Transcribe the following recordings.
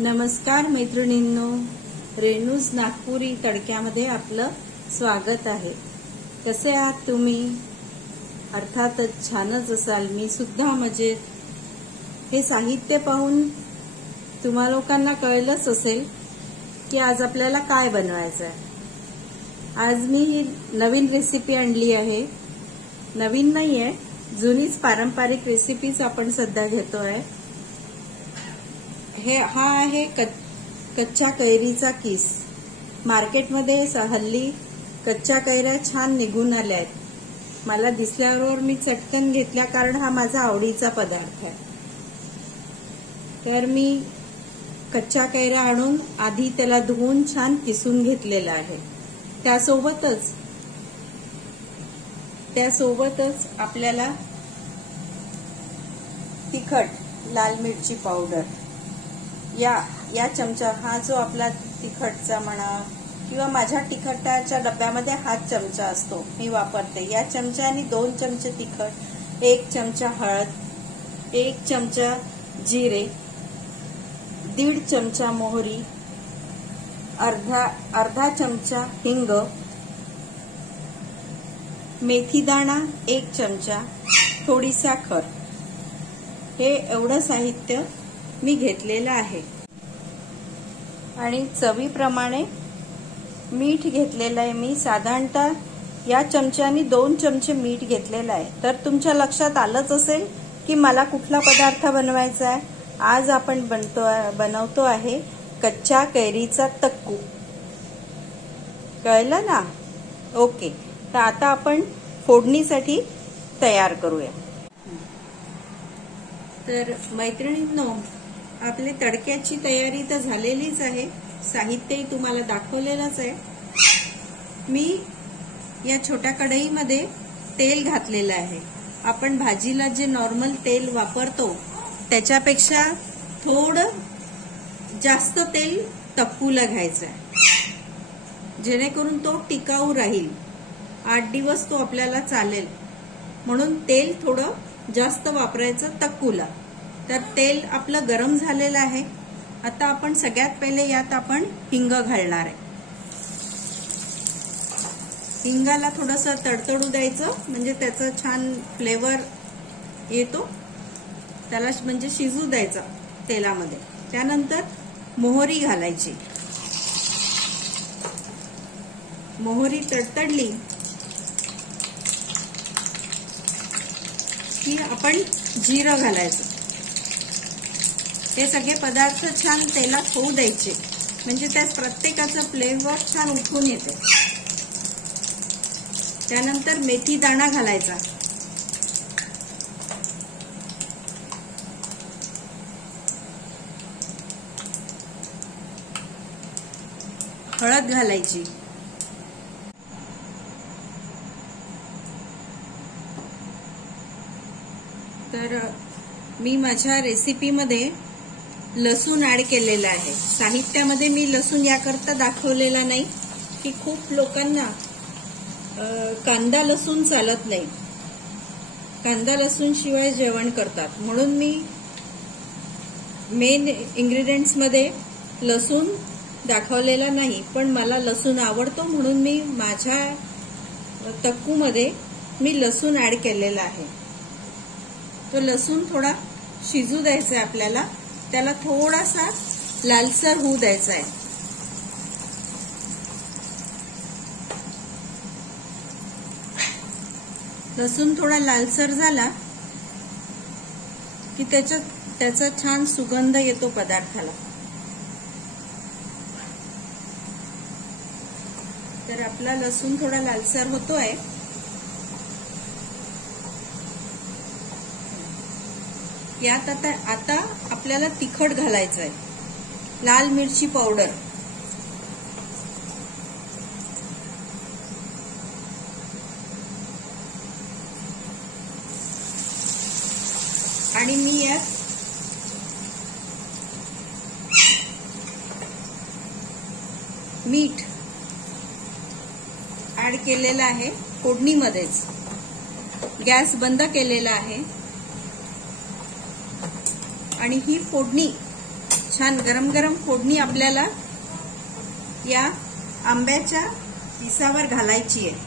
नमस्कार मैत्रिणींनो, रेणूज नागपुरी तडक्यामध्ये आपलं स्वागत आहे। कसे आहात तुम्ही? अर्थातच छानच असाल। मी सुद्धा मजेत। हे साहित्य पाहून तुम्हा लोकांना कळलंच असेल की आज आपल्याला काय बनवायचं आहे। आज मी ही नवीन रेसिपी आणली आहे। नवीन नाहीये, जुनीच पारंपरिक रेसिपीज आपण सध्या घेतोय। हा आहे कच्च्या कैरीचा किस। मार्केटमध्ये हल्ली कच्च्या कैऱ्या छान निघून आल्या आहेत। मला दिसल्यावर मी चटकन घेतल्या, कारण हा माझा आवडीचा पदार्थ आहे। तर मी कच्च्या कैऱ्या आणून आधी त्याला धुवून छान किसून घेतलेला आहे। त्यासोबतच आपल्याला तिखट, लाल मिरची पावडर, या चमचा, हा जो आपला तिखटचा म्हणा किंवा माझ्या तिखटाच्या डब्यामध्ये हाच चमचा असतो, मी वापरते। या चमच्याने 2 चमचे तिखट, 1 चमचा हळद, 1 चमचा जिरे, 1.5 चमचा मोहरी, अर्धा चमचा हिंग, मेथीदाणा 1 चमचा, थोडी साखर, हे एवढं साहित्य मी घेतलेलं आहे। आणि चवीप्रमाणे मीठ घेतलेलं आहे मी। साधारणतः या चमच्याने 2 चमचे मीठ घेतलेलं आहे। तर तुमच्या लक्षात आलंच असेल की मला कुठला पदार्थ बनवायचा आहे। आज आपण बनवतो आहे कच्च्या कैरीचा तक्कू। कळलं ना? ओके, तर आता आपण फोडणीसाठी तयार करूया। तर मैत्रिणींनो, आपली तडक्याची तयारी तर झालेलीच आहे। साहित्यही तुम्हाला दाखवलेलंच आहे। मी या छोट्या कढईमध्ये तेल घातलेलं आहे। आपण भाजीला जे नॉर्मल तेल वापरतो त्याच्यापेक्षा थोडं जास्त तेल तक्कूला घ्यायचं आहे, जेणेकरून तो टिकाऊ राहील। 8 दिवस तो आपल्याला चालेल, म्हणून तेल थोडं जास्त वापरायचं तक्कूला। तर तेल आपलं गरम झालेलं आहे। आता आपण सगळ्यात पहिले यात आपण हिंग घालणार आहे। हिंगाला थोडंसं तडतडू द्यायचं, म्हणजे त्याचा छान फ्लेवर येतो, त्याला म्हणजे शिजू द्यायचं तेलामध्ये। त्यानंतर मोहरी घालायची। मोहरी तडतडली की आपण जिरं घालायचं। हे सगळे पदार्थ छान तेलात होऊ द्यायचे, म्हणजे त्या प्रत्येकाचा फ्लेवर छान उठून येते। त्यानंतर मेथी दाणा घालायचा। हळद घालायची। तर मी माझ्या रेसिपीमध्ये लसूण ऍड केलेला आहे। साहित्यामध्ये मी लसूण याकरता दाखवलेला नाही की खूप लोकांना कांदा लसूण चालत नाही, कांदा लसूण शिवाय जेवण करतात, म्हणून मी मेन इंग्रेडियंट्स मध्ये लसूण दाखवलेला नाही। पण मला लसूण आवडतो, म्हणून मी माझ्या तक्कूमध्ये मी लसूण ऍड केलेला आहे। तो लसूण थोडा शिजू द्यायचा आहे आपल्याला, त्याला थोडासा लालसर होऊ द्यायचा आहे। लसूण थोडा लालसर झाला की त्याचा छान सुगंध येतो पदार्थाला। तर आपला लसूण थोडा लालसर होतोय। यात आता आपल्याला तिखट घालायचं आहे। लाल मिरची पावडर, आणि मी यात मीठ ऍड केलेलं आहे फोडणीमध्येच। गॅस बंद केलेला आहे आणि ही फोडणी छान गरम गरम फोडणी आपल्याला या आंब्याच्या किसावर घालायची आहे.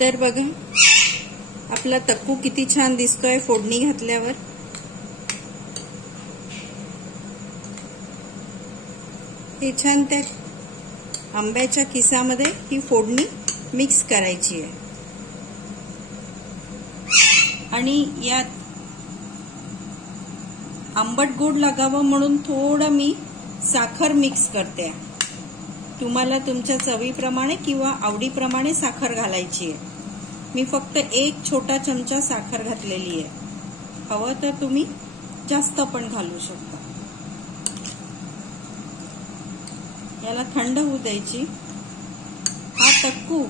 तर बघा आपला तक्कू किती छान दिसतोय फोडणी घातल्यावर. हे छान त्या आंब्याच्या किसामध्ये ही फोडणी मिक्स करायची आहे. आणि यात आंबट गोड लागावं म्हणून थोडं मी साखर मिक्स करते. तुम्हाला तुमच्या चवीप्रमाणे किंवा आवडीप्रमाणे साखर घालायची आहे. मी फक्त 1 छोटा चमचा साखर घातलेली आहे. हवं तर तुम्ही जास्त पण घालू शकता. याला थंड होऊ द्यायची. हा तक्कू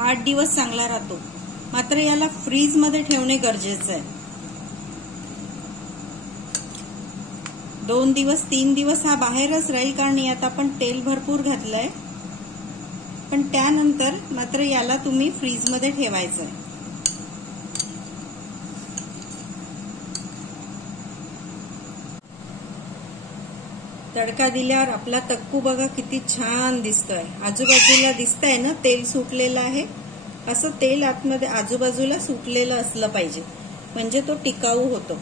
8 दिवस चांगला राहतो, मात्र याला फ्रीज मध्ये ठेवणे गरजेचं आहे. 2 दिवस 3 दिवस हा बाहेरच राहील, कारण यात आपण तेल भरपूर घातलंय. पण त्यानंतर मात्र याला तुम्ही फ्रीज मध्ये ठेवायचं आहे. तडका दिल्यावर आपला तक्कू बघा किती छान दिसतोय. आजूबाजूला दिसतंय ना तेल सुटलेलं आहे. असं तेल आतमध्ये आजूबाजूला सुटलेलं असलं पाहिजे, म्हणजे तो टिकाऊ होतो.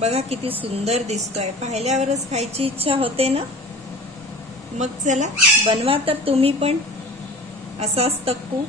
बघा किती सुंदर दिसतोय. पाहिल्यावरच खायची इच्छा होते ना. मग चला बनवा तर तुम्ही पण असाच तक्कू.